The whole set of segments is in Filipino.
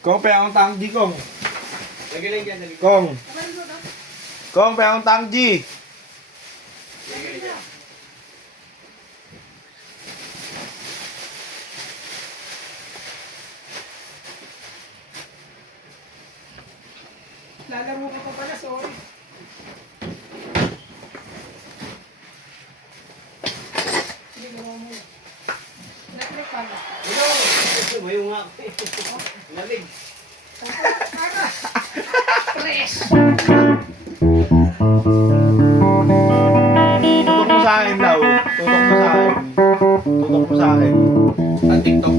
Kong pe ang tangji kong. Lagi lang dyan, lagi. Kong. Kong pe ang tangji. Lalaro ko pa pala, sorry. Hindi mo mo. Electric pala. Ito mo yung nga. Lamig. Fresh! Tutok mo sa akin daw. Tutok mo sa akin. Tutok mo sa akin. Sa TikTok.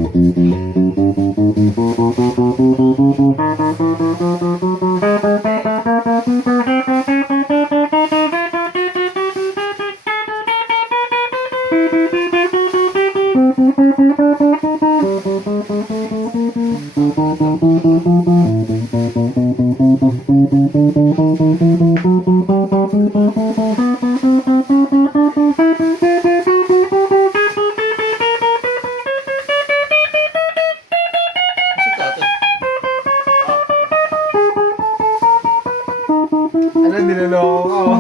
Alam, niloloko ko.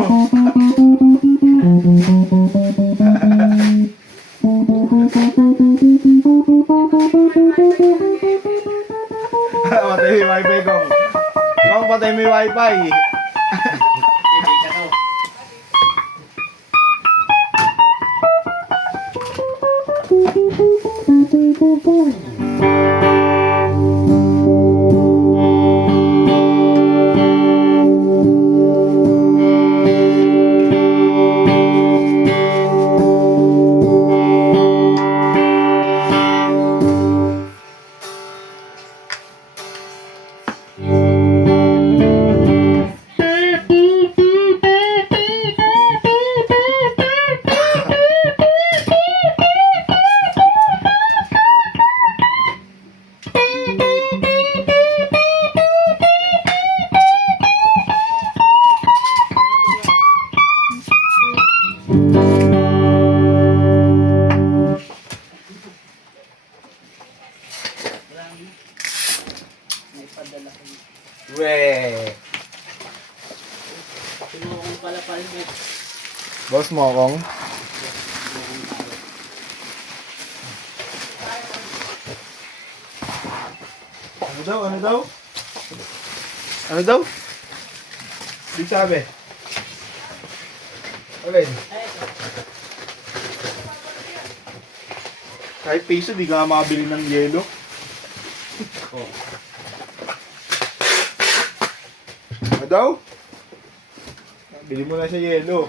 Patay may wifi kong. Kong, patay may wifi. Hindi ka to. May padala ko. Weh. Sinukong pala palmet. Boss mo kong. Ano daw? Ano daw? Ano daw? Di sabi. Alin? Kahit piso, di ka makabili ng yelo. Oh. Ano daw? Bili mo na siya yelo.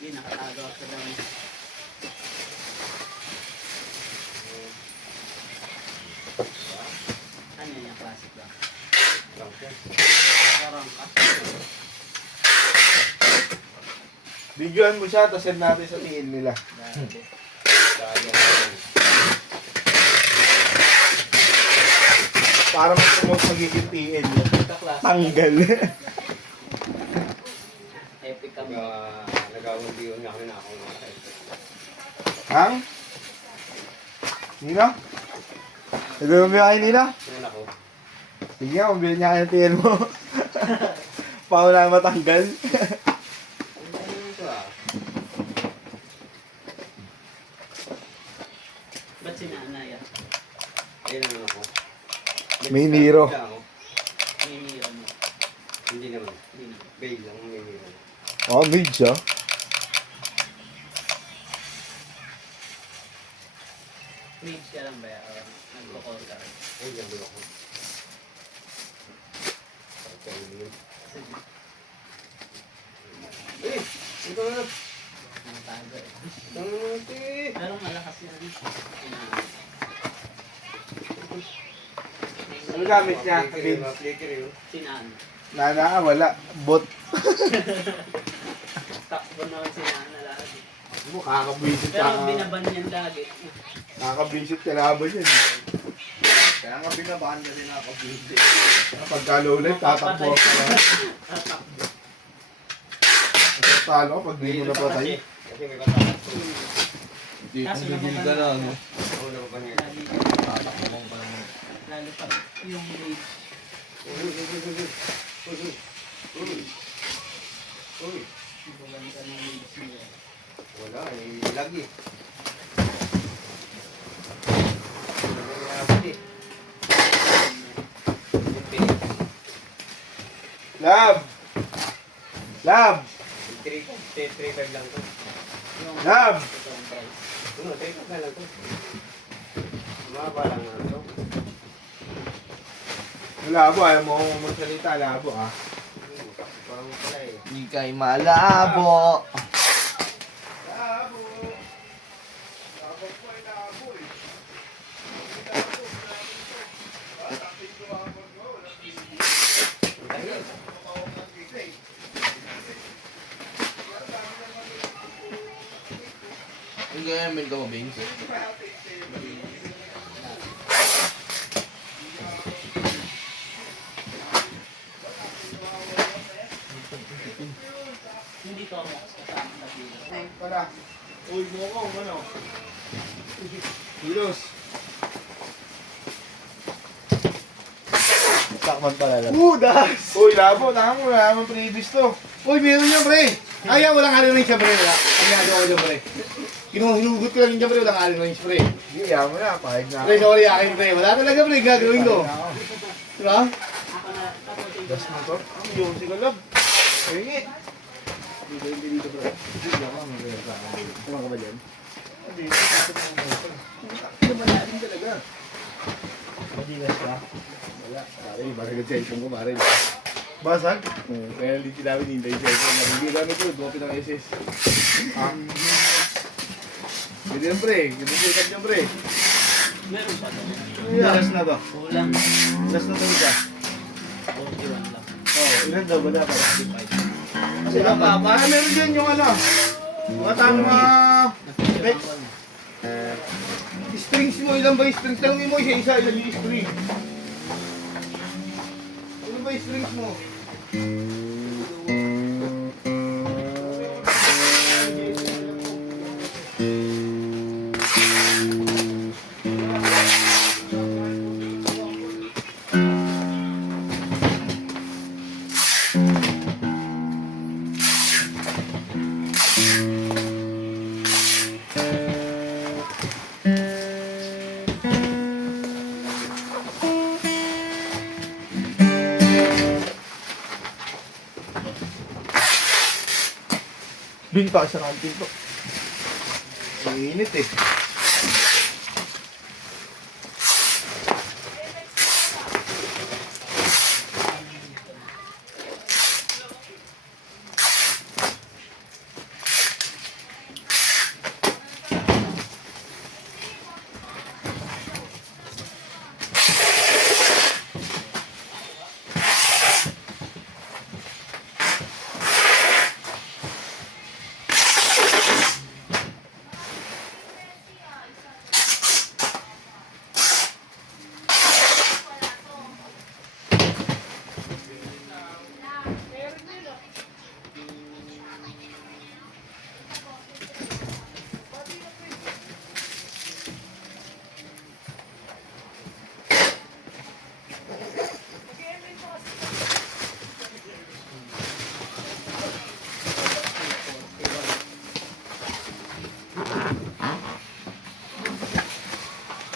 Hindi, nakatago ako sa dami. Ano yan yung classic ba? Parang Videoan mo siya, tapos send natin sa tiin nila. Para mag-promote magiging tiin niya. Tanggal. epic kami. Nagawang diyon nga kami na ako. Hang? Nina? Nagawin mo kayo, Nina? Sinun ako. Sige nga, mabili niya kayo ng tiin mo. Paano na matanggal? Ano ito ah? Ba't sinanay ah? Ayun ang ako. May Niro. Hinihira mo. Hindi naman. Hindi. Bail lang may Niro. Oh, mid siya. Mage ka lang ba yan? Nagpo-call ka rin. Ay, yung bulo ko. Sige. Eh! Ito na. Natago eh. Ito na ito eh. Pero malakas yan. gamit niya? Flicker yun, mga flicker yun. Sinaan. Nana, wala. Bot. Takbo naman sinaan na lahat. Mo, kakabwisit Pero ka. binaban niyan lagi. Kakabwisit ka laban yan. Kaya nga binabahan kasi nakapag-video. Kapag kalulit, tatakbo ka na. Tatakbo. Kapag talo ka, pag di mo napatay. Kasi may katakas. Hindi Kaso kung gigil ka na, ano? Ako na pa niya. Lagi. Tatakbo pa naman. Lalo pa yung rage. Uy. Buwan ka ng rage niya. Wala, lagi. Lagi. Lab! Lab! 3.5 lang to. Yung Lab! ito ang price. Ano, 3.5 na lang to. Mababa lang na to. Labo, ayaw mo akong magsalita. Labo, ah. Parang pala eh. Hindi kay malabo. Labo! Labo po ay labo eh. Hindi kaya may ka mo, Bing? Hindi to ako kasama na dito. Para. Uy, mo ko, ano? Kilos. Takman pala lang. Das! Uy, labo, tama mo, wala naman previous to. Uy, meron niya, pre. Ayaw, walang alin siya, pre. Wala. Kanyado ko dyan, pre. Hinugot ko lang yung pre, walang alin siya, pre. Hindi, yaman mo na. Pahig na Pre, sorry, akin, pre. Wala talaga, pre. Gagawin ko. Diba? Ako na, tapos yung Das mo to? Ang yung si Galab. Ringit. Hindi dito, bro. Hindi ako, may kaya sa akin. Kumang ka ba dyan? Hindi. Hindi ba natin talaga? Madilas ka. Wala. Pare, basag ang cellphone ko, pare. Basag? Oo. Kaya hindi namin hintay yung cellphone. Hindi gamit ko, dropin ang SS. Ah. Hindi yan, pre. Hindi sikat niya, pre. meron pa to. Last na to. Kulang. Last na to siya. 41 lang. Oo, ilan daw ba dapat? Kasi lang ba? Para meron dyan yung ano. Mga tama. Specs. Strings mo, ilan ba yung strings? Tanongin mo isa-isa, ilan yung string? Ilan ba yung strings mo? Bin pa sa kantin to. Ang init eh.